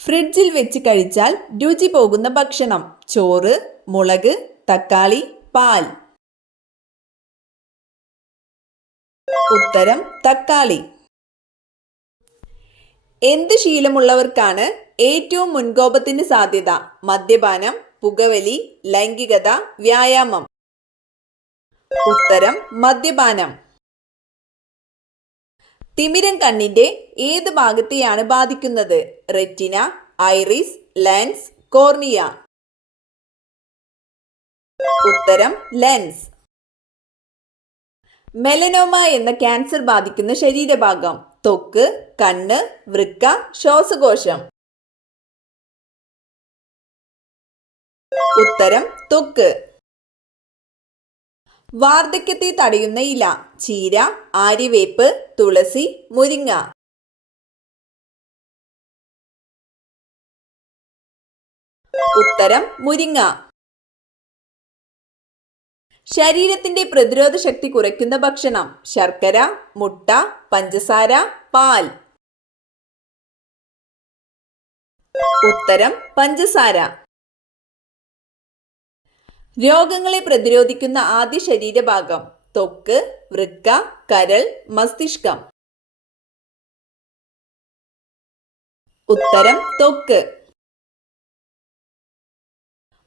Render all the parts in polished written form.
ഫ്രിഡ്ജിൽ വെച്ച് കഴിച്ചാൽ രുചി പോകുന്ന ഭക്ഷണം. ചോറ്, മുളക്, തക്കാളി, പാൽ. ഉത്തരം തക്കാളി. എന്ത് ശീലമുള്ളവർക്കാണ് ഏറ്റവും മുൻകോപത്തിന് സാധ്യത? മദ്യപാനം, പുകവലി, ലൈംഗികത, വ്യായാമം. ഉത്തരം മദ്യപാനം. തിമിരം കണ്ണിന്റെ ഏത് ഭാഗത്തെയാണ് ബാധിക്കുന്നത്? Retina, iris, lens, cornea. ഉത്തരം ലെൻസ്. മെലനോമ എന്ന ക്യാൻസർ ബാധിക്കുന്ന ശരീരഭാഗം? ത്വക്ക്, കണ്ണ്, വൃക്ക, ശ്വാസകോശം. ഉത്തരം ത്വക്ക്. വാർദ്ധക്യത്തെ തടയുന്ന ഇല? ചീര, ആര്യവേപ്പ്, തുളസി, മുരിങ്ങ. ഉത്തരം മുരിങ്ങ. ശരീരത്തിന്റെ പ്രതിരോധ ശക്തി കുറയ്ക്കുന്ന ഭക്ഷണം? ശർക്കര, മുട്ട, പഞ്ചസാര, പാൽ. ഉത്തരം പഞ്ചസാര. രോഗങ്ങളെ പ്രതിരോധിക്കുന്ന ആദ്യ ശരീരഭാഗം? ത്വക്ക്, വൃക്ക, കരൾ, മസ്തിഷ്കം. ഉത്തരം ത്വക്ക്.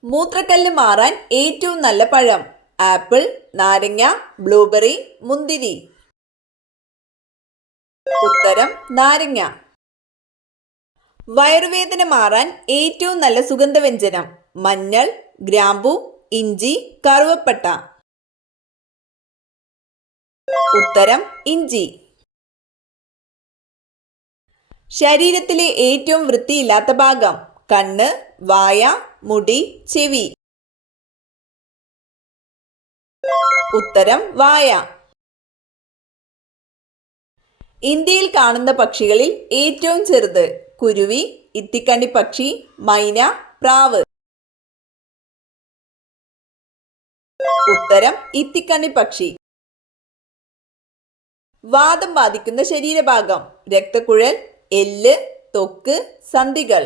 മൂത്രക്കല്ല് മാറാൻ ഏറ്റവും നല്ല പഴം? ആപ്പിൾ, നാരങ്ങ, ബ്ലൂബെറി, മുന്തിരി. ഉത്തരം നാരങ്ങ. വയറുവേദന മാറാൻ ഏറ്റവും നല്ല സുഗന്ധവ്യഞ്ജനം? മഞ്ഞൾ, ഗ്രാമ്പു, ഇഞ്ചി, കറുവപ്പട്ട. ഉത്തരം ഇഞ്ചി. ശരീരത്തിലെ ഏറ്റവും വൃത്തിയില്ലാത്ത ഭാഗം? കണ്ണ്, വായ, മുടി, ചെവി. ഉത്തരം വായ. ഇന്ത്യയിൽ കാണുന്ന പക്ഷികളിൽ ഏറ്റവും ചെറുത്? കുരുവി, ഇത്തിക്കണ്ണി പക്ഷി, മൈന, പ്രാവ്. ഉത്തരം ഇത്തിക്കണ്ണി പക്ഷി. വാതം ബാധിക്കുന്ന ശരീരഭാഗം? രക്തക്കുഴൽ, എല്ല്, ത്വക്ക്, സന്ധികൾ.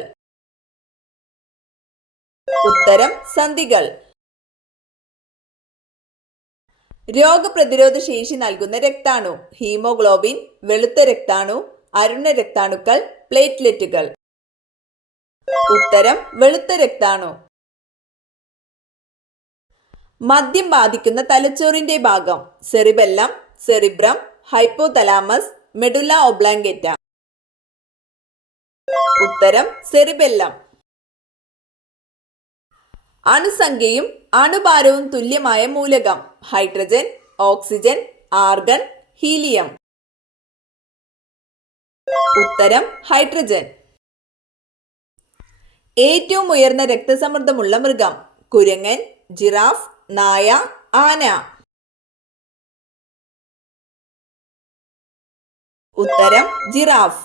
ഉത്തരം സന്ധികൾ. രോഗപ്രതിരോധ ശേഷി നൽകുന്ന രക്താണു? ഹീമോഗ്ലോബിൻ, വെളുത്ത രക്താണു, അരുണ രക്താണുക്കൾ, പ്ലേറ്റ്ലെറ്റുകൾ. ഉത്തരം വെളുത്ത രക്താണു. മദ്യം ബാധിക്കുന്ന തലച്ചോറിന്റെ ഭാഗം? Cerebellum, cerebrum, hypothalamus, medulla oblongata. ഉത്തരം സെറിബെല്ലം. അണുസംഖ്യയും അണുഭാരവും തുല്യമായ മൂലകം? Hydrogen, oxygen, argon, helium. ഉത്തരം ഹൈഡ്രജൻ. ഏറ്റവും ഉയർന്ന രക്തസമ്മർദ്ദമുള്ള മൃഗം? കുരങ്ങൻ, ജിറാഫ്, നായ, ആന. ഉത്തരം ജിറാഫ്.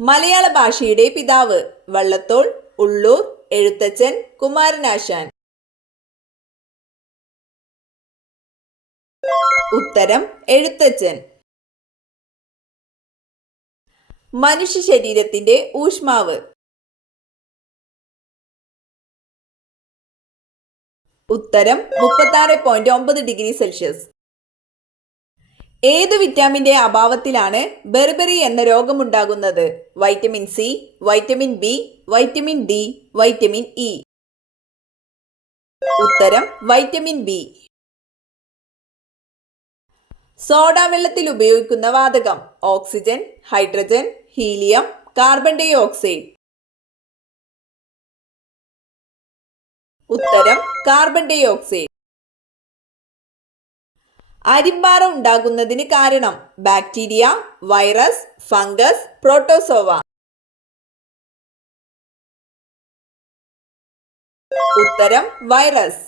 മലയാള ഭാഷയുടെ പിതാവ്? വള്ളത്തോൾ, ഉള്ളൂർ, എഴുത്തച്ഛൻ, കുമാരനാശാൻ. ഉത്തരം എഴുത്തച്ഛൻ. മനുഷ്യ ശരീരത്തിന്റെ ഊഷ്മാവ്? ഉത്തരം 36.9 ഡിഗ്രി സെൽഷ്യസ്. ഏതു വിറ്റാമിന്റെ അഭാവത്തിലാണ് ബെർബറി എന്ന രോഗമുണ്ടാകുന്നത്? Vitamin C, vitamin B, vitamin D, vitamin E. ഉത്തരം വൈറ്റമിൻ ബി. സോഡ വെള്ളത്തിൽ ഉപയോഗിക്കുന്ന വാതകം? Oxygen, hydrogen, helium, carbon dioxide. ഉത്തരം കാർബൺ ഡൈ ഓക്സൈഡ്. അരിമ്പാറ ഉണ്ടാകുന്നതിന് കാരണം? Bacteria, virus, fungus, protozoa. ഉത്തരം വൈറസ്.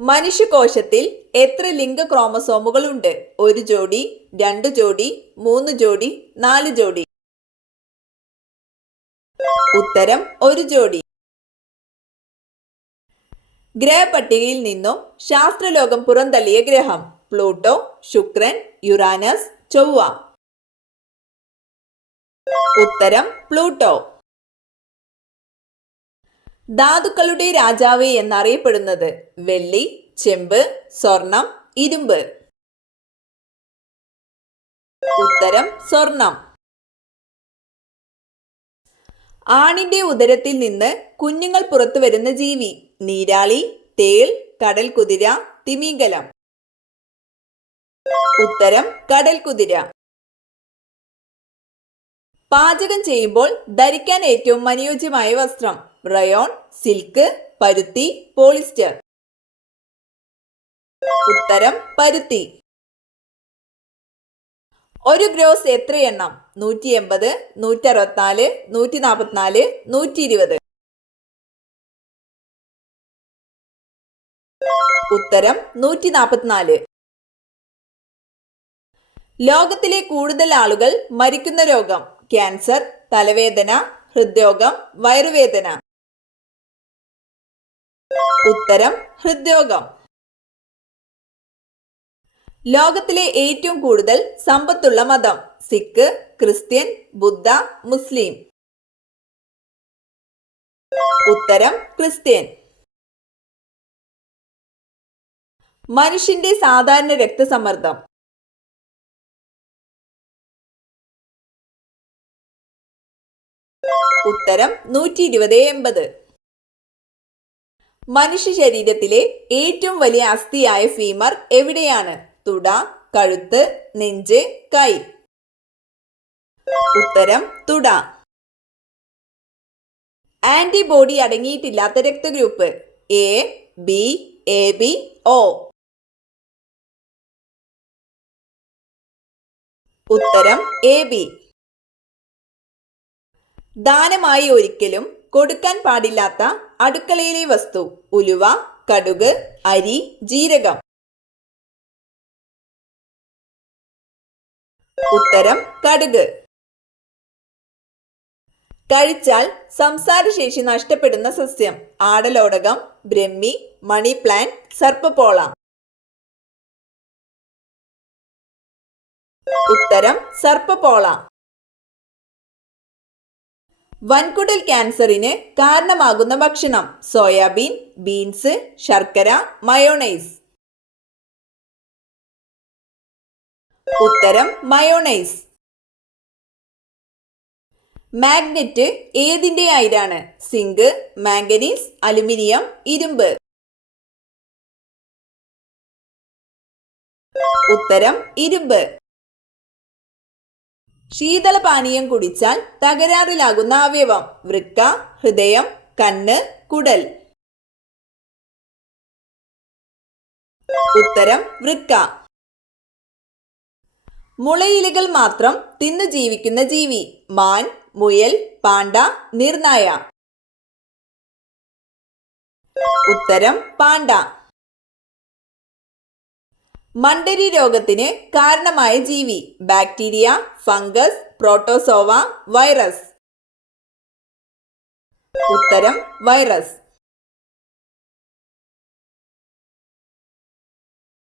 മനുഷ്യകോശത്തിൽ എത്ര ലിംഗ ക്രോമസോമുകൾ ഉണ്ട്? 1 ജോഡി, 2 ജോഡി, 3 ജോഡി, 4 ജോഡി. ഉത്തരം 1 ജോഡി. ഗ്രഹപട്ടികയിൽ നിന്നും ശാസ്ത്രലോകം പുറന്തള്ളിയ ഗ്രഹം? പ്ലൂട്ടോ, ശുക്രൻ, യുറാനസ്, ചൊവ്വ. ഉത്തരം പ്ലൂട്ടോ. ധാതുക്കളുടെ രാജാവ് എന്നറിയപ്പെടുന്നത് വെള്ളി, ചെമ്പ്, സ്വർണം, ഇരുമ്പ്. ഉത്തരം സ്വർണം. ആണിന്റെ ഉദരത്തിൽ നിന്ന് കുഞ്ഞുങ്ങൾ പുറത്തു വരുന്ന ജീവി നീരാളി, തേൾ, കടൽ കുതിര, തിമിംഗലം. ഉത്തരം കടൽ കുതിര. പാചകം ചെയ്യുമ്പോൾ ധരിക്കാൻ ഏറ്റവും അനുയോജ്യമായ വസ്ത്രം റയോൺ, സിൽക്ക്, പരുത്തി, പോളിസ്റ്റർ. ഉത്തരം പരുത്തി. ഒരു ഗ്രോസ് എത്രയെണ്ണം? 180, 164, 144, 120. ഉത്തരം 144. ലോകത്തിലെ കൂടുതൽ ആളുകൾ മരിക്കുന്ന രോഗം ക്യാൻസർ, തലവേദന, ഹൃദ്രോഗം, വയറുവേദന. ഉത്തരം ഹൃദ്രോഗം. ലോകത്തിലെ ഏറ്റവും കൂടുതൽ സമ്പത്തുള്ള മതം സിഖ്, ക്രിസ്ത്യൻ, ബുദ്ധ, മുസ്ലിം. ഉത്തരം ക്രിസ്ത്യൻ. മനുഷ്യന്റെ സാധാരണ രക്തസമ്മർദ്ദം ഉത്തരം 120/80. മനുഷ്യ ശരീരത്തിലെ ഏറ്റവും വലിയ അസ്ഥിയായ ഫീമർ എവിടെയാണ്? തുട, കഴുത്ത്, നെഞ്ച്, കൈ. ഉത്തരം തുട. ആന്റിബോഡി അടങ്ങിയിട്ടില്ലാത്ത രക്തഗ്രൂപ്പ് A, B, A B, O. ഉത്തരം എ ബി. ദാനമായി ഒരിക്കലും കൊടുക്കാൻ പാടില്ലാത്ത അടുക്കളയിലെ വസ്തു ഉലുവ, കടുക്, അരി, ജീരകം. ഉത്തരം കടുക്. കഴിച്ചാൽ സംസാരശേഷി നഷ്ടപ്പെടുന്ന സസ്യം ആടലോടകം, ബ്രഹ്മി, മണി പ്ലാന്റ്, സർപ്പപ്പോള. ഉത്തരം സർപ്പപ്പോള. വൻകുടൽ ക്യാൻസറിന് കാരണമാകുന്ന ഭക്ഷണം സോയാബീൻ, ബീൻസ്, ശർക്കര, മയോണൈസ്. ഉത്തരം മയോണൈസ്. മാഗ്നറ്റ് ഏതിന്റെ അയിരാണ്? സിങ്ക്, മാംഗനീസ്, അലുമിനിയം, ഇരുമ്പ്. ഉത്തരം ഇരുമ്പ്. ശീതളപാനീയം കുടിച്ചാൽ തകരാറിലാകുന്ന അവയവം വൃക്ക, ഹൃദയം, കണ്ണ്, കുടൽ. ഉത്തരം വൃക്ക. മുളയിലകൾ മാത്രം തിന്നു ജീവിക്കുന്ന ജീവി മാൻ, മുയൽ, പാണ്ട, നീർനായ. ഉത്തരം പാണ്ട. മണ്ടരി രോഗത്തിന് കാരണമായ ജീവി ബാക്ടീരിയ, ഫംഗസ്, പ്രോട്ടോസോവ, വൈറസ്. ഉത്തരം വൈറസ്.